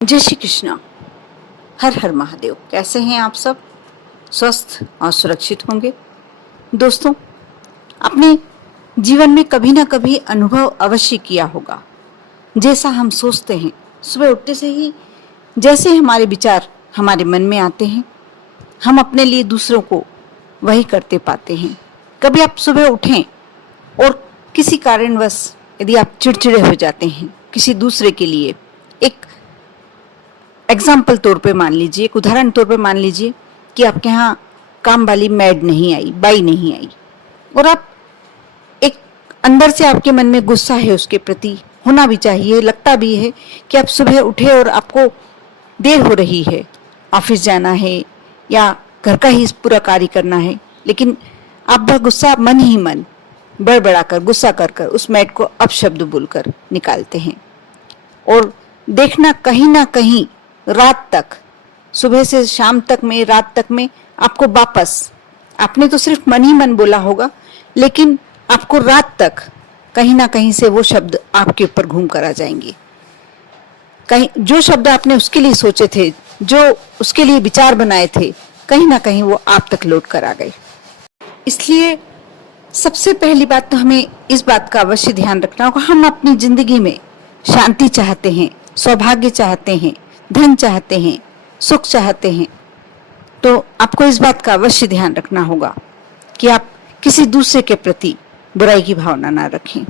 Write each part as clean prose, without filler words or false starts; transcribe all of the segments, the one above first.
जय श्री कृष्णा। हर हर महादेव। कैसे हैं आप सब? स्वस्थ और सुरक्षित होंगे। दोस्तों, अपने जीवन में कभी ना कभी अनुभव अवश्य किया होगा। जैसा हम सोचते हैं, सुबह उठते से ही जैसे हमारे विचार हमारे मन में आते हैं, हम अपने लिए दूसरों को वही करते पाते हैं। कभी आप सुबह उठें और किसी कारणवश यदि आप चिड़चिड़े हो जाते हैं किसी दूसरे के लिए, एक एग्जाम्पल तौर पे मान लीजिए, एक उदाहरण तौर पे मान लीजिए कि आपके यहाँ काम वाली मैड नहीं आई, बाई नहीं आई, और आप एक अंदर से आपके मन में गुस्सा है उसके प्रति, होना भी चाहिए, लगता भी है कि आप सुबह उठे और आपको देर हो रही है, ऑफिस जाना है या घर का ही पूरा कार्य करना है, लेकिन आप वह गुस्सा मन ही मन बड़बड़ा कर गुस्सा कर कर उस मैड को अपशब्द बोलकर निकालते हैं। और देखना कहीं ना कहीं रात तक, सुबह से शाम तक में, रात तक में आपको वापस, आपने तो सिर्फ मन ही मन बोला होगा, लेकिन आपको रात तक कहीं ना कहीं से वो शब्द आपके ऊपर घूम कर आ जाएंगे। कहीं जो शब्द आपने उसके लिए सोचे थे, जो उसके लिए विचार बनाए थे, कहीं ना कहीं वो आप तक लौट कर आ गए। इसलिए सबसे पहली बात तो हमें इस बात का अवश्य ध्यान रखना होगा, हम अपनी जिंदगी में शांति चाहते हैं, सौभाग्य चाहते हैं, धन चाहते हैं, सुख चाहते हैं, तो आपको इस बात का अवश्य ध्यान रखना होगा कि आप किसी दूसरे के प्रति बुराई की भावना ना रखें।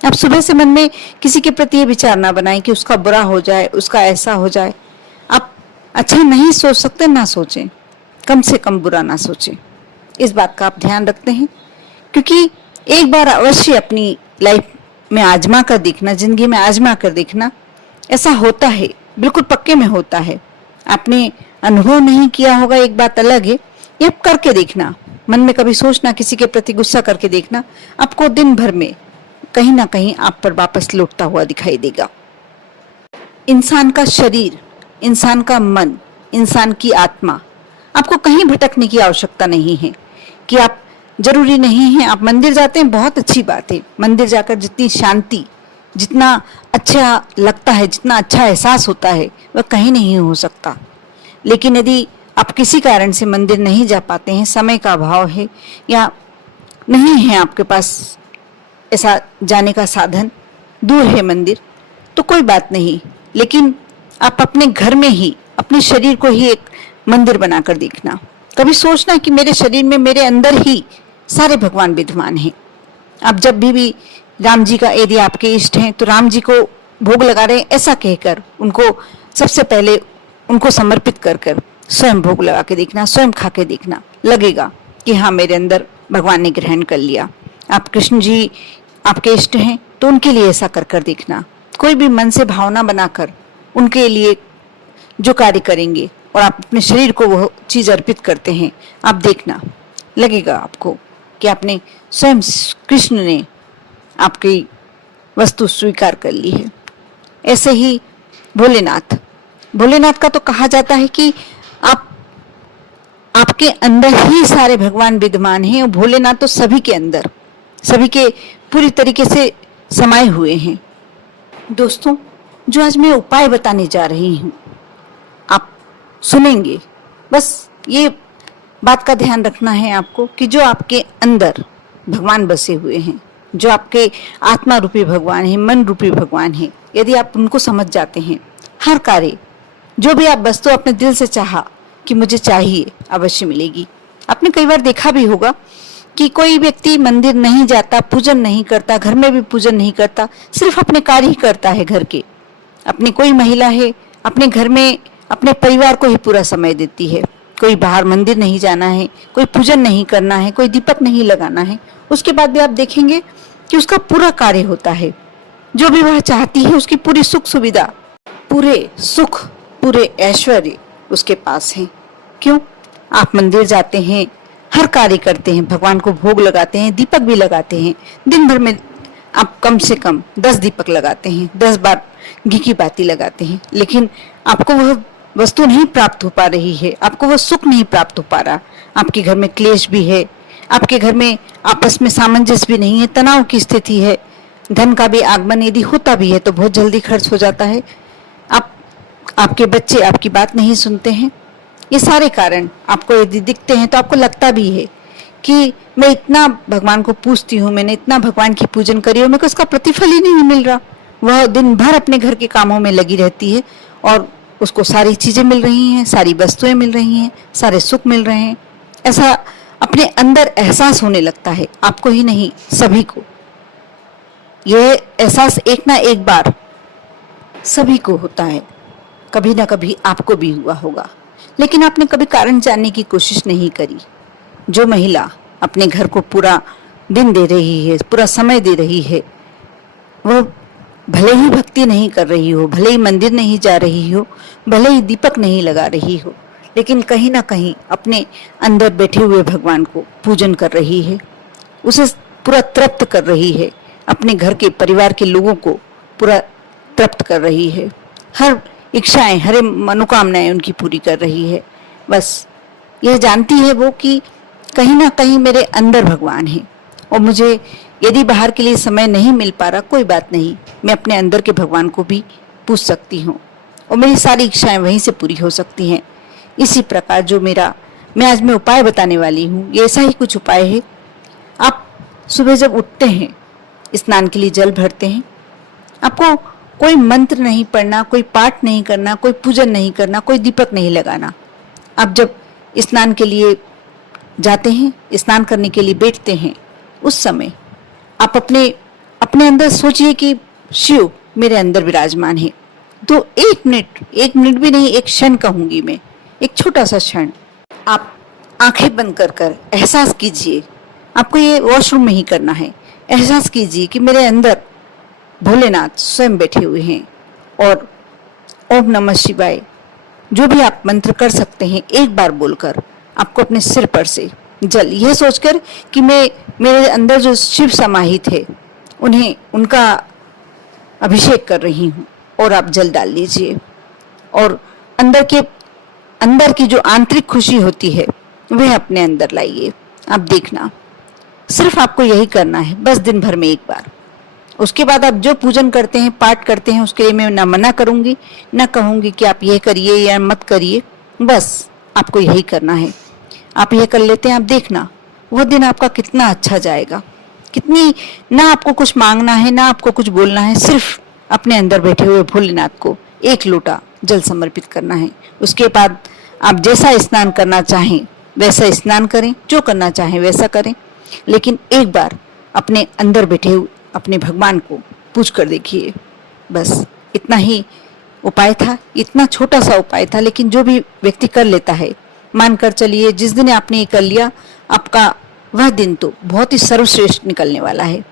आप सुबह से मन में किसी के प्रति ये विचार ना बनाएं कि उसका बुरा हो जाए, उसका ऐसा हो जाए। आप अच्छा नहीं सोच सकते, ना सोचें, कम से कम बुरा ना सोचें। इस बात का आप ध्यान रखते हैं, क्योंकि एक बार अवश्य अपनी लाइफ में आजमा कर देखना, जिंदगी में आजमा कर देखना, ऐसा होता है, बिल्कुल पक्के में होता है। आपने अनुभव नहीं किया होगा एक बात अलग है, ये करके देखना, मन में कभी सोचना, किसी के प्रति गुस्सा करके देखना, आपको दिन भर में कहीं ना कहीं आप पर वापस लौटता हुआ दिखाई देगा। इंसान का शरीर, इंसान का मन, इंसान की आत्मा, आपको कहीं भटकने की आवश्यकता नहीं है। कि आप जरूरी नहीं है, आप मंदिर जाते हैं, बहुत अच्छी बात है, मंदिर जाकर जितनी शांति, जितना अच्छा लगता है, जितना अच्छा एहसास होता है, वह कहीं नहीं हो सकता। लेकिन यदि आप किसी कारण से मंदिर नहीं जा पाते हैं, समय का अभाव है या नहीं है आपके पास ऐसा जाने का साधन, दूर है मंदिर, तो कोई बात नहीं, लेकिन आप अपने घर में ही अपने शरीर को ही एक मंदिर बनाकर देखना। कभी सोचना कि मेरे शरीर में, मेरे अंदर ही सारे भगवान विद्यमान हैं। आप जब भी राम जी का, यदि आपके इष्ट हैं, तो राम जी को भोग लगा रहे हैं, ऐसा कहकर उनको सबसे पहले उनको समर्पित कर कर स्वयं भोग लगा के देखना, स्वयं खा के देखना, लगेगा कि हाँ, मेरे अंदर भगवान ने ग्रहण कर लिया। आप कृष्ण जी आपके इष्ट हैं, तो उनके लिए ऐसा कर कर देखना। कोई भी मन से भावना बनाकर उनके लिए जो कार्य करेंगे और आप अपने शरीर को वो चीज अर्पित करते हैं, आप देखना, लगेगा आपको कि आपने स्वयं कृष्ण ने आपकी वस्तु स्वीकार कर ली है। ऐसे ही भोलेनाथ, भोलेनाथ का तो कहा जाता है कि आपके अंदर ही सारे भगवान विद्यमान हैं, और भोलेनाथ तो सभी के अंदर, सभी के पूरी तरीके से समाये हुए हैं। दोस्तों, जो आज मैं उपाय बताने जा रही हूँ, आप सुनेंगे, बस ये बात का ध्यान रखना है आपको कि जो आपके अंदर भगवान बसे हुए हैं, जो आपके आत्मा रूपी भगवान है, मन रूपी भगवान है, यदि आप उनको समझ जाते हैं, हर कार्य, जो भी आप वस्तु अपने दिल से चाहा कि मुझे चाहिए, अवश्य मिलेगी। आपने कई बार देखा भी होगा कि कोई व्यक्ति मंदिर नहीं जाता, पूजन नहीं करता, घर में भी पूजन नहीं करता, सिर्फ अपने कार्य ही करता है घर के। अपनी कोई महिला है, अपने घर में अपने परिवार को ही पूरा समय देती है, कोई बाहर मंदिर नहीं जाना है, कोई पूजन नहीं करना है, कोई दीपक नहीं लगाना है, उसके बाद भी आप देखेंगे कि उसका पूरा कार्य होता है, जो भी वह चाहती है, उसकी पूरी सुख सुविधा, पूरे सुख, पूरे ऐश्वर्य उसके पास है। क्यों? आप मंदिर जाते हैं, हर कार्य करते हैं, भगवान को भोग लगाते हैं, दीपक भी लगाते हैं, दिन भर में आप कम से कम 10 दीपक लगाते हैं, 10 बार घी की बाती लगाते हैं, लेकिन आपको वह वस्तु नहीं प्राप्त हो पा रही है, आपको वह सुख नहीं प्राप्त हो पा रहा। आपके घर में क्लेश भी है, आपके घर में आपस में सामंजस्य भी नहीं है, तनाव की स्थिति है, धन का भी आगमन यदि होता भी है तो बहुत जल्दी खर्च हो जाता है। आप आपके बच्चे आपकी बात नहीं सुनते हैं, ये सारे कारण आपको यदि दिखते हैं तो आपको लगता भी है कि मैं इतना भगवान को पूजती हूँ, मैंने इतना भगवान की पूजन करी और मेरे को इसका प्रतिफल ही नहीं मिल रहा। वह दिन भर अपने घर के कामों में लगी रहती है और उसको सारी चीजें मिल रही हैं, सारी वस्तुएं मिल रही हैं, सारे सुख मिल रहे हैं। ऐसा अपने अंदर एहसास होने लगता है, आपको ही नहीं सभी को। यह एहसास एक ना एक बार सभी को होता है, कभी ना कभी आपको भी हुआ होगा, लेकिन आपने कभी कारण जानने की कोशिश नहीं करी। जो महिला अपने घर को पूरा दिन दे रही है, पूरा समय दे रही है, वह भले ही भक्ति नहीं कर रही हो, भले ही मंदिर नहीं जा रही हो, भले ही दीपक नहीं लगा रही हो, लेकिन कहीं ना कहीं अपने अंदर बैठे हुए भगवान को पूजन कर रही है, उसे पूरा तृप्त कर रही है, अपने घर के परिवार के लोगों को पूरा तृप्त कर रही है, हर इच्छाएं, हर मनोकामनाएं उनकी पूरी कर रही है। बस यह जानती है वो कि कहीं ना कहीं मेरे अंदर भगवान है और मुझे यदि बाहर के लिए समय नहीं मिल पा रहा, कोई बात नहीं, मैं अपने अंदर के भगवान को भी पूज सकती हूँ और मेरी सारी इच्छाएं वहीं से पूरी हो सकती हैं। इसी प्रकार जो मैं आज में उपाय बताने वाली हूँ, ये ऐसा ही कुछ उपाय है। आप सुबह जब उठते हैं, स्नान के लिए जल भरते हैं, आपको कोई मंत्र नहीं पढ़ना, कोई पाठ नहीं करना, कोई पूजन नहीं करना, कोई दीपक नहीं लगाना। आप जब स्नान के लिए जाते हैं, स्नान करने के लिए बैठते हैं, उस समय आप अपने अंदर सोचिए कि शिव मेरे अंदर विराजमान है। तो एक मिनट भी नहीं, एक क्षण कहूंगी मैं, एक छोटा सा क्षण आप आंखें बंद कर एहसास कीजिए। आपको ये वॉशरूम में ही करना है। एहसास कीजिए कि मेरे अंदर भोलेनाथ स्वयं बैठे हुए हैं और ओम नमः शिवाय जो भी आप मंत्र कर सकते हैं, एक बार बोलकर आपको अपने सिर पर से जल, यह सोचकर कि मेरे अंदर जो शिव समाहित है उनका अभिषेक कर रही हूँ, और आप जल डाल लीजिए और अंदर की जो आंतरिक खुशी होती है वह अपने अंदर लाइए। आप देखना, सिर्फ आपको यही करना है, बस दिन भर में एक बार। उसके बाद आप जो पूजन करते हैं, पाठ करते हैं, उसके लिए मैं ना मना करूंगी, ना कहूंगी कि आप यह करिए या मत करिए, बस आपको यही करना है। आप यह कर लेते हैं, आप देखना वह दिन आपका कितना अच्छा जाएगा। कितनी, ना आपको कुछ मांगना है, ना आपको कुछ बोलना है, सिर्फ अपने अंदर बैठे हुए भोलेनाथ को एक लोटा जल समर्पित करना है। उसके बाद आप जैसा स्नान करना चाहें वैसा स्नान करें, जो करना चाहें वैसा करें, लेकिन एक बार अपने अंदर बैठे हुए अपने भगवान को पूज कर देखिए। बस इतना ही उपाय था, इतना छोटा सा उपाय था, लेकिन जो भी व्यक्ति कर लेता है, मानकर चलिए जिस दिन आपने ये कर लिया, आपका वह दिन तो बहुत ही सर्वश्रेष्ठ निकलने वाला है।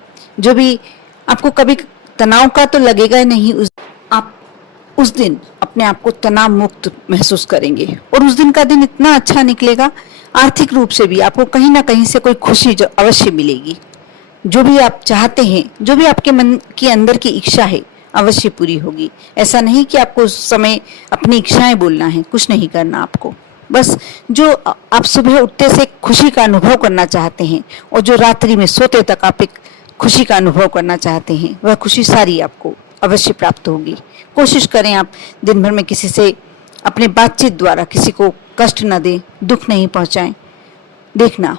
जो भी आपको कभी तनाव का तो लगेगा नहीं, आप उस दिन अपने आप को तनाव मुक्त महसूस करेंगे और उस दिन का दिन इतना अच्छा निकलेगा। आर्थिक रूप से भी आपको कहीं ना कहीं से कोई खुशी जो अवश्य मिलेगी। जो भी आप चाहते हैं, जो भी आपके मन के अंदर की इच्छा है, अवश्य पूरी होगी। ऐसा नहीं कि आपको उस समय अपनी इच्छाएं बोलना है, कुछ नहीं करना आपको। बस जो आप सुबह उठते से खुशी का अनुभव करना चाहते हैं और जो रात्रि में सोते तक आप एक खुशी का अनुभव करना चाहते हैं, वह खुशी सारी आपको अवश्य प्राप्त होगी। कोशिश करें आप दिन भर में किसी से अपने बातचीत द्वारा किसी को कष्ट न दें, दुख नहीं पहुंचाएं। देखना,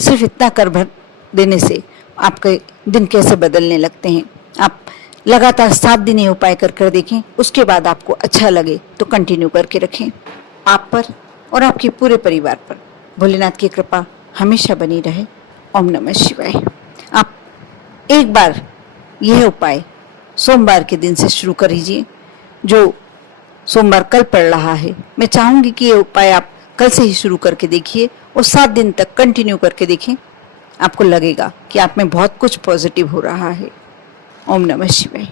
सिर्फ इतना कर भर देने से आपके दिन कैसे बदलने लगते हैं। आप लगातार 7 दिन ये उपाय कर देखें, उसके बाद आपको अच्छा लगे तो कंटिन्यू करके रखें। आप पर और आपके पूरे परिवार पर भोलेनाथ की कृपा हमेशा बनी रहे। ओम नमः शिवाय। आप एक बार यह उपाय सोमवार के दिन से शुरू करिए, जो सोमवार कल पड़ रहा है। मैं चाहूंगी कि ये उपाय आप कल से ही शुरू करके देखिए और 7 दिन तक कंटिन्यू करके देखें। आपको लगेगा कि आप में बहुत कुछ पॉजिटिव हो रहा है। ओम नमः शिवाय।